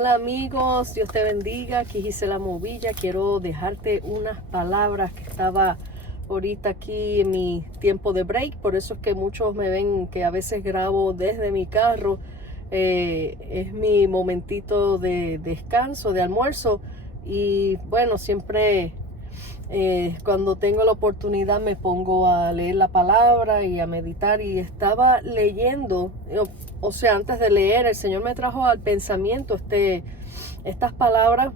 Hola amigos, Dios te bendiga. Aquí Gisela Movilla. Quiero dejarte unas palabras que estaba ahorita aquí en mi tiempo de break. Por eso es que muchos me ven que a veces grabo desde mi carro. Es mi momentito de descanso, de almuerzo. Y bueno, siempre cuando tengo la oportunidad me pongo a leer la palabra y a meditar, y estaba leyendo, o sea, antes de leer, el Señor me trajo al pensamiento estas palabras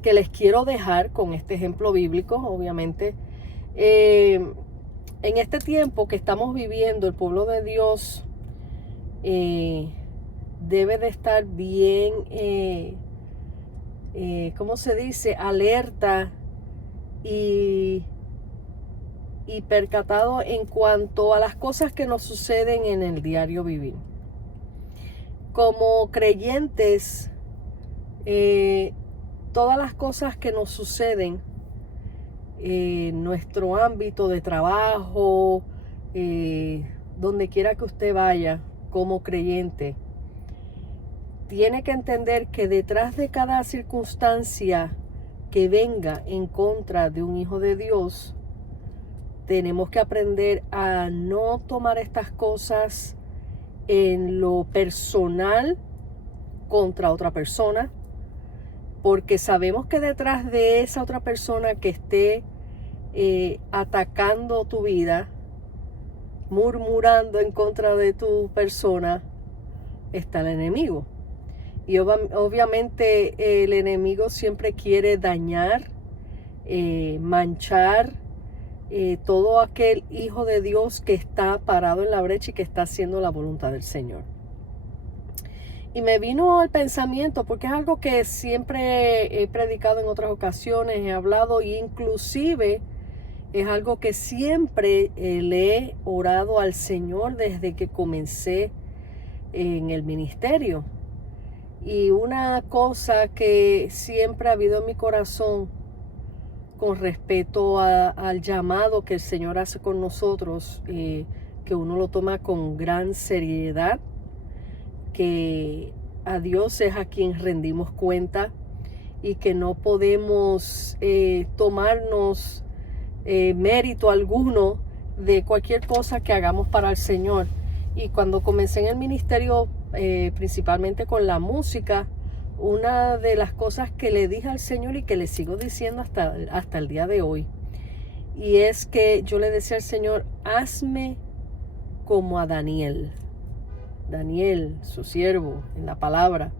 que les quiero dejar con este ejemplo bíblico, obviamente. En este tiempo que estamos viviendo, el pueblo de Dios debe de estar bien, ¿cómo se dice? Alerta y percatado en cuanto a las cosas que nos suceden en el diario vivir. Como creyentes, todas las cosas que nos suceden en nuestro ámbito de trabajo, donde quiera que usted vaya como creyente, tiene que entender que detrás de cada circunstancia que venga en contra de un hijo de Dios, tenemos que aprender a no tomar estas cosas en lo personal contra otra persona, porque sabemos que detrás de esa otra persona que esté atacando tu vida, murmurando en contra de tu persona, está el enemigo. Y obviamente el enemigo siempre quiere dañar, manchar todo aquel hijo de Dios que está parado en la brecha y que está haciendo la voluntad del Señor. Y me vino al pensamiento, porque es algo que siempre he predicado en otras ocasiones, he hablado, e inclusive es algo que siempre le he orado al Señor desde que comencé en el ministerio. Y una cosa que siempre ha habido en mi corazón con respecto al llamado que el Señor hace con nosotros, que uno lo toma con gran seriedad, que a Dios es a quien rendimos cuenta y que no podemos tomarnos mérito alguno de cualquier cosa que hagamos para el Señor. Y cuando comencé en el ministerio, principalmente con la música, una de las cosas que le dije al Señor y que le sigo diciendo hasta el día de hoy, y es que yo le decía al Señor: hazme como a Daniel, su siervo en la palabra,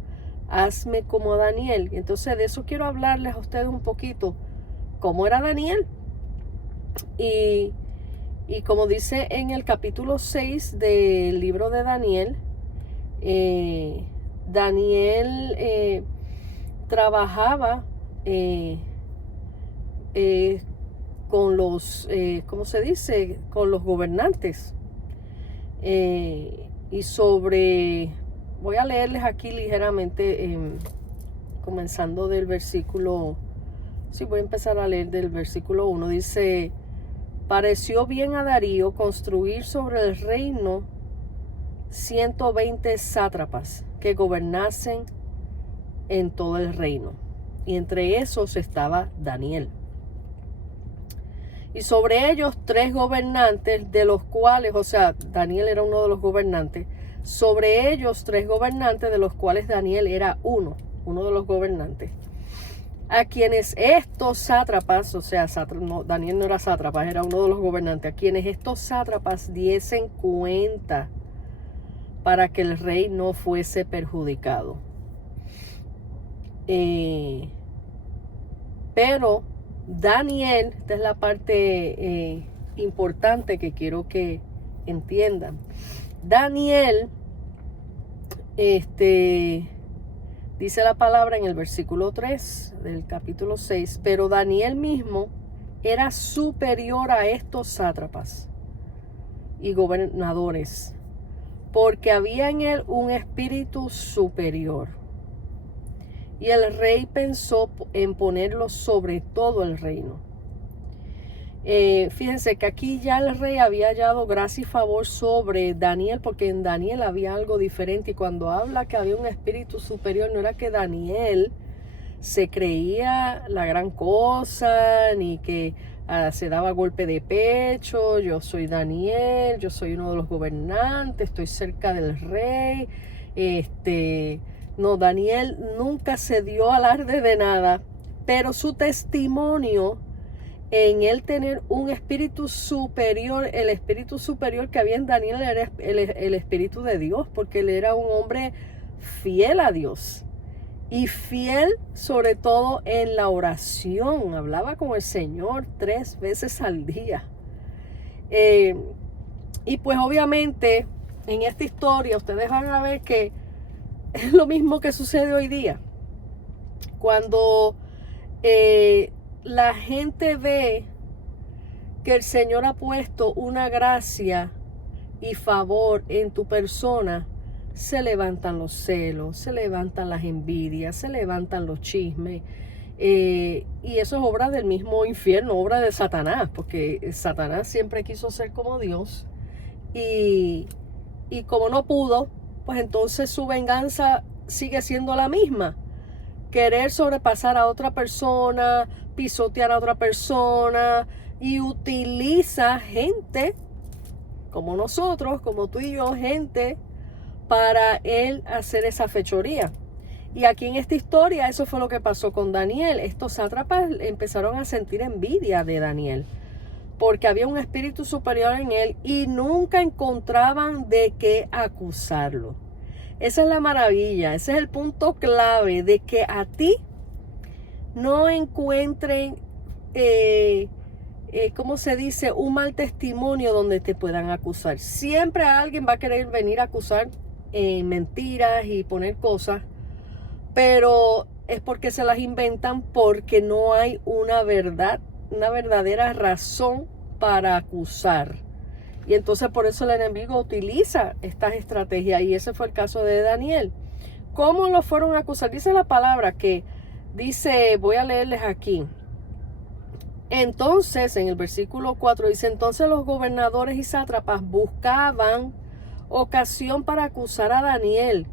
hazme como a Daniel. Y entonces de eso quiero hablarles a ustedes un poquito, cómo era Daniel. Y como dice en el capítulo 6 del libro de Daniel, Daniel trabajaba con los, ¿cómo se dice? Con los gobernantes. Voy a leerles aquí ligeramente, comenzando del versículo, voy a empezar a leer del versículo 1. Dice: pareció bien a Darío construir sobre el reino 120 sátrapas que gobernasen en todo el reino, y entre esos estaba Daniel. Y sobre ellos 3 gobernantes, de los cuales, o sea, Daniel era uno de los gobernantes, sobre ellos 3 gobernantes, de los cuales Daniel era uno de los gobernantes, a quienes estos sátrapas, o sea, Daniel no era sátrapa, era uno de los gobernantes, a quienes estos sátrapas diesen cuenta para que el rey no fuese perjudicado. Pero Daniel, esta es la parte importante que quiero que entiendan. Daniel, dice la palabra en el versículo 3 del capítulo 6, pero Daniel mismo era superior a estos sátrapas y gobernadores, porque había en él un espíritu superior. Y el rey pensó en ponerlo sobre todo el reino. Fíjense que aquí ya el rey había hallado gracia y favor sobre Daniel, porque en Daniel había algo diferente. Y cuando habla que había un espíritu superior, no era que Daniel se creía la gran cosa, ni que se daba golpe de pecho. Yo soy Daniel, yo soy uno de los gobernantes, estoy cerca del rey. No, Daniel nunca se dio alarde de nada, pero su testimonio en él tener un espíritu superior, el espíritu superior que había en Daniel era el espíritu de Dios, porque él era un hombre fiel a Dios y fiel sobre todo en la oración. Hablaba con el Señor 3 veces al día. Y pues obviamente en esta historia ustedes van a ver que es lo mismo que sucede hoy día. Cuando la gente ve que el Señor ha puesto una gracia y favor en tu persona, se levantan los celos, se levantan las envidias, se levantan los chismes. Y eso es obra del mismo infierno, obra de Satanás, porque Satanás siempre quiso ser como Dios. Y como no pudo, pues entonces su venganza sigue siendo la misma. Querer sobrepasar a otra persona, pisotear a otra persona, y utiliza gente como nosotros, como tú y yo, gente para él hacer esa fechoría. Y aquí en esta historia eso fue lo que pasó con Daniel. Estos sátrapas empezaron a sentir envidia de Daniel porque había un espíritu superior en él y nunca encontraban de qué acusarlo. Esa es la maravilla, ese es el punto clave, de que a ti no encuentren, ¿cómo se dice?, un mal testimonio donde te puedan acusar. Siempre alguien va a querer venir a acusar mentiras y poner cosas, pero es porque se las inventan, porque no hay una verdad, una verdadera razón para acusar. Y entonces por eso el enemigo utiliza estas estrategias, y ese fue el caso de Daniel. ¿Cómo lo fueron a acusar? Dice la palabra que dice, voy a leerles aquí. Entonces, en el versículo 4 dice, entonces los gobernadores y sátrapas buscaban ocasión para acusar a Daniel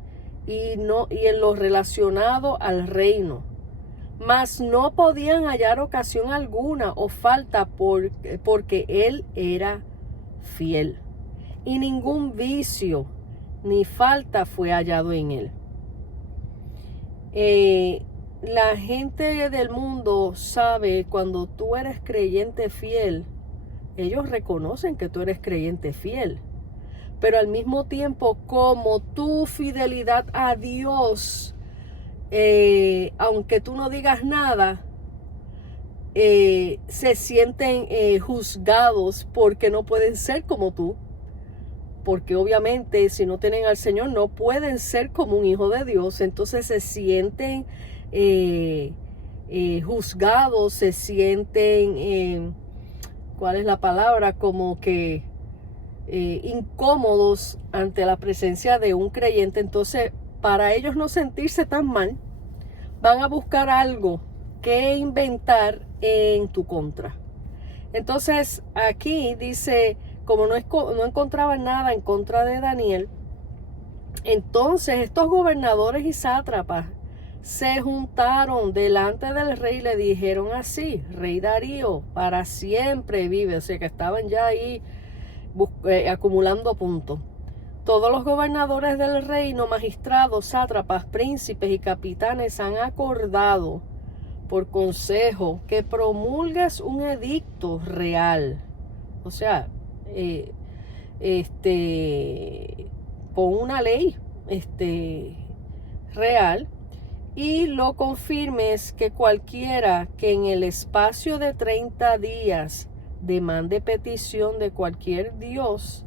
y en lo relacionado al reino, mas no podían hallar ocasión alguna o falta porque él era fiel, y ningún vicio ni falta fue hallado en él. La gente del mundo sabe cuando tú eres creyente fiel. Ellos reconocen que tú eres creyente fiel, pero al mismo tiempo, como tu fidelidad a Dios, aunque tú no digas nada, se sienten juzgados porque no pueden ser como tú, porque obviamente si no tienen al Señor no pueden ser como un hijo de Dios. Entonces se sienten juzgados, se sienten, ¿cuál es la palabra?, como que incómodos ante la presencia de un creyente. Entonces, para ellos no sentirse tan mal, van a buscar algo que inventar en tu contra. Entonces aquí dice, como no encontraban nada en contra de Daniel, entonces estos gobernadores y sátrapas se juntaron delante del rey y le dijeron así: rey Darío, para siempre vive. O sea que estaban ya ahí acumulando puntos. Todos los gobernadores del reino, magistrados, sátrapas, príncipes y capitanes han acordado por consejo que promulgues un edicto real. O sea, pon una ley real, y lo confirmes, que cualquiera que en el espacio de 30 días demande petición de cualquier dios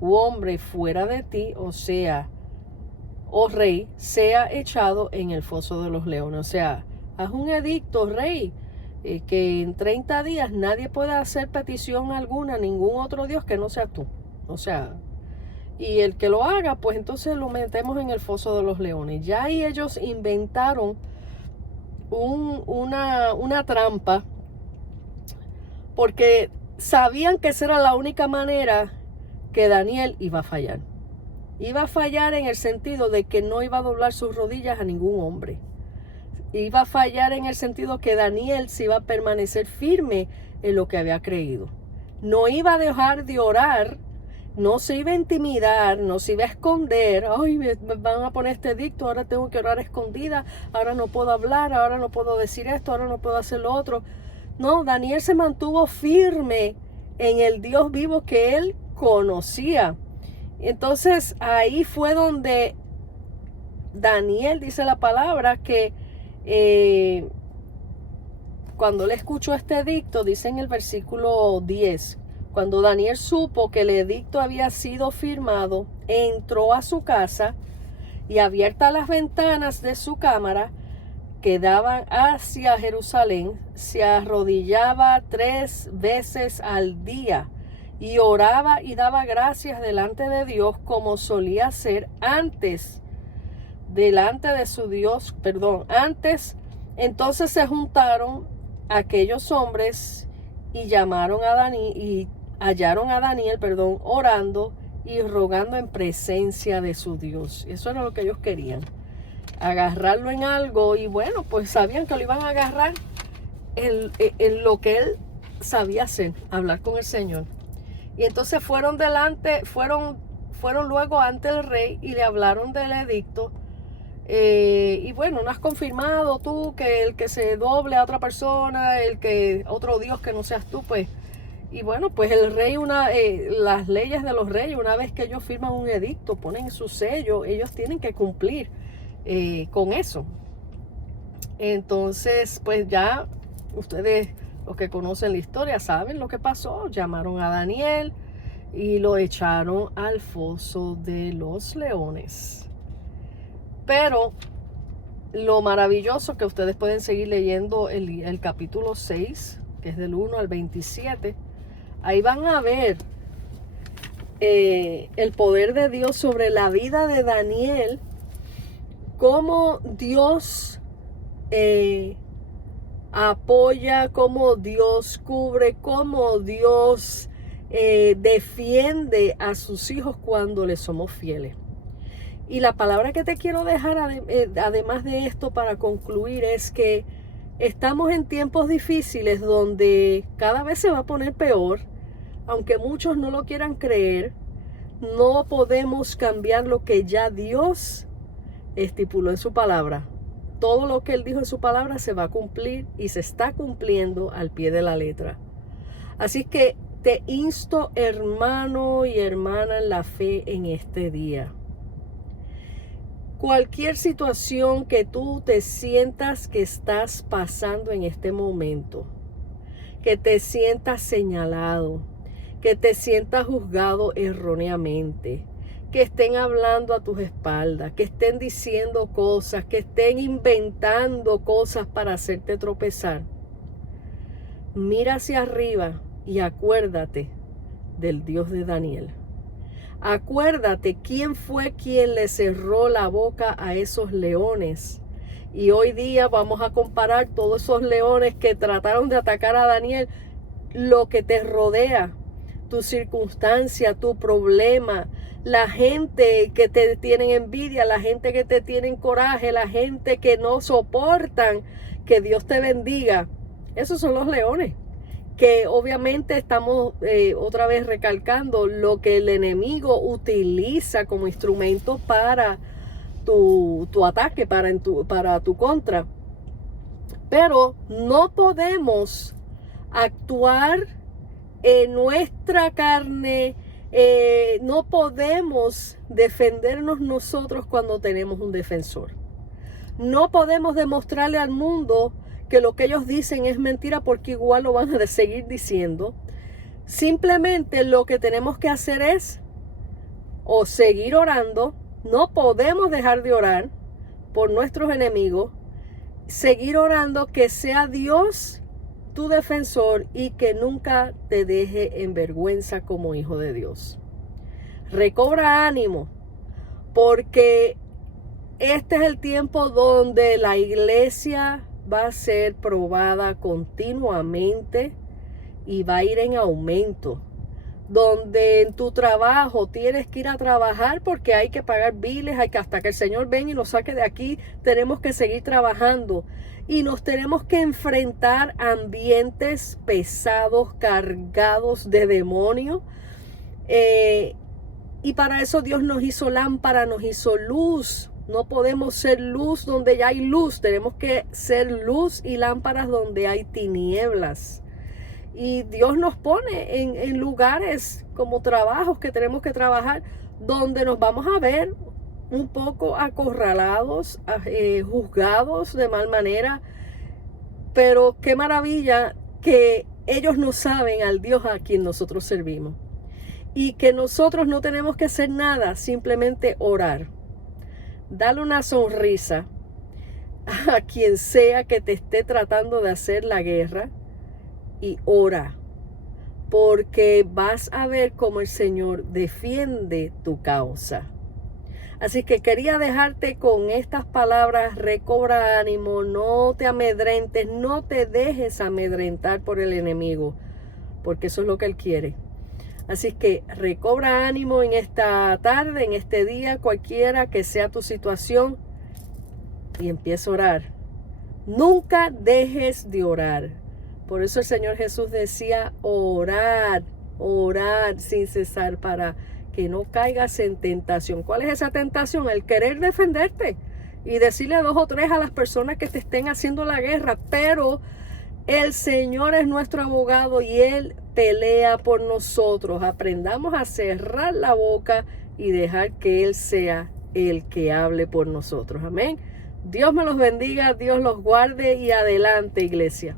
u hombre fuera de ti, o sea, oh rey, sea echado en el foso de los leones. O sea, haz un edicto, rey, que en 30 días nadie pueda hacer petición alguna a ningún otro dios que no sea tú. O sea, y el que lo haga, pues entonces lo metemos en el foso de los leones. Ya ahí ellos inventaron una trampa, porque sabían que esa era la única manera que Daniel iba a fallar. Iba a fallar en el sentido de que no iba a doblar sus rodillas a ningún hombre. Iba a fallar en el sentido que Daniel se iba a permanecer firme en lo que había creído. No iba a dejar de orar, no se iba a intimidar, no se iba a esconder. Ay, me van a poner este edicto, ahora tengo que orar escondida, ahora no puedo hablar, ahora no puedo decir esto, ahora no puedo hacer lo otro. No, Daniel se mantuvo firme en el Dios vivo que él conocía. Entonces ahí fue donde Daniel, dice la palabra, que cuando él escuchó este edicto, dice en el versículo 10, cuando Daniel supo que el edicto había sido firmado, entró a su casa y abiertas las ventanas de su cámara que daban hacia Jerusalén, se arrodillaba 3 veces al día y oraba y daba gracias delante de Dios como solía hacer antes, delante de su Dios, antes. Entonces se juntaron aquellos hombres y llamaron a Daniel y hallaron a Daniel, orando y rogando en presencia de su Dios. Eso era lo que ellos querían, agarrarlo en algo, y bueno, pues sabían que lo iban a agarrar en lo que él sabía hacer, hablar con el Señor. Y entonces fueron luego ante el rey y le hablaron del edicto. Y bueno, no has confirmado tú que el que se doble a otra persona, otro Dios que no seas tú, pues. Y bueno, pues el rey, las leyes de los reyes, una vez que ellos firman un edicto, ponen su sello, ellos tienen que cumplir con eso. Entonces, pues ya ustedes, los que conocen la historia, saben lo que pasó. Llamaron a Daniel y lo echaron al foso de los leones. Pero lo maravilloso, que ustedes pueden seguir leyendo el capítulo 6, que es del 1 al 27, ahí van a ver el poder de Dios sobre la vida de Daniel, cómo Dios apoya, cómo Dios cubre, cómo Dios defiende a sus hijos cuando les somos fieles. Y la palabra que te quiero dejar, además de esto, para concluir, es que estamos en tiempos difíciles donde cada vez se va a poner peor. Aunque muchos no lo quieran creer, no podemos cambiar lo que ya Dios estipuló en su palabra. Todo lo que Él dijo en su palabra se va a cumplir y se está cumpliendo al pie de la letra. Así que te insto, hermano y hermana, en la fe en este día. Cualquier situación que tú te sientas que estás pasando en este momento, que te sientas señalado, que te sientas juzgado erróneamente, que estén hablando a tus espaldas, que estén diciendo cosas, que estén inventando cosas para hacerte tropezar, mira hacia arriba y acuérdate del Dios de Daniel. Acuérdate quién fue quien le cerró la boca a esos leones. Y hoy día vamos a comparar todos esos leones que trataron de atacar a Daniel, lo que te rodea, tu circunstancia, tu problema, la gente que te tienen envidia, la gente que te tienen coraje, la gente que no soportan que Dios te bendiga. Esos son los leones, que obviamente estamos otra vez recalcando lo que el enemigo utiliza como instrumento para tu ataque, para tu contra. Pero no podemos actuar en nuestra carne, no podemos defendernos nosotros cuando tenemos un defensor. No podemos demostrarle al mundo que lo que ellos dicen es mentira, porque igual lo van a seguir diciendo. Simplemente lo que tenemos que hacer es o seguir orando. No podemos dejar de orar por nuestros enemigos. Seguir orando, que sea Dios tu defensor y que nunca te deje en vergüenza como hijo de Dios. Recobra ánimo, porque este es el tiempo donde la iglesia va a ser probada continuamente, y va a ir en aumento. Donde en tu trabajo tienes que ir a trabajar porque hay que pagar biles, hay que, hasta que el Señor venga y nos saque de aquí, tenemos que seguir trabajando. Y nos tenemos que enfrentar a ambientes pesados, cargados de demonios. Y para eso Dios nos hizo lámpara, nos hizo luz. No podemos ser luz donde ya hay luz. Tenemos que ser luz y lámparas donde hay tinieblas. Y Dios nos pone en lugares como trabajos que tenemos que trabajar, donde nos vamos a ver un poco acorralados, juzgados de mal manera. Pero qué maravilla que ellos no saben al Dios a quien nosotros servimos. Y que nosotros no tenemos que hacer nada, simplemente orar. Dale una sonrisa a quien sea que te esté tratando de hacer la guerra y ora, porque vas a ver cómo el Señor defiende tu causa. Así que quería dejarte con estas palabras: recobra ánimo, no te amedrentes, no te dejes amedrentar por el enemigo, porque eso es lo que él quiere. Así que recobra ánimo en esta tarde, en este día, cualquiera que sea tu situación, y empieza a orar. Nunca dejes de orar. Por eso el Señor Jesús decía: orar, orar sin cesar, para que no caigas en tentación. ¿Cuál es esa tentación? El querer defenderte y decirle a 2 o 3 a las personas que te estén haciendo la guerra. Pero el Señor es nuestro abogado y Él pelea por nosotros. Aprendamos a cerrar la boca y dejar que Él sea el que hable por nosotros. Amén. Dios me los bendiga, Dios los guarde y adelante, iglesia.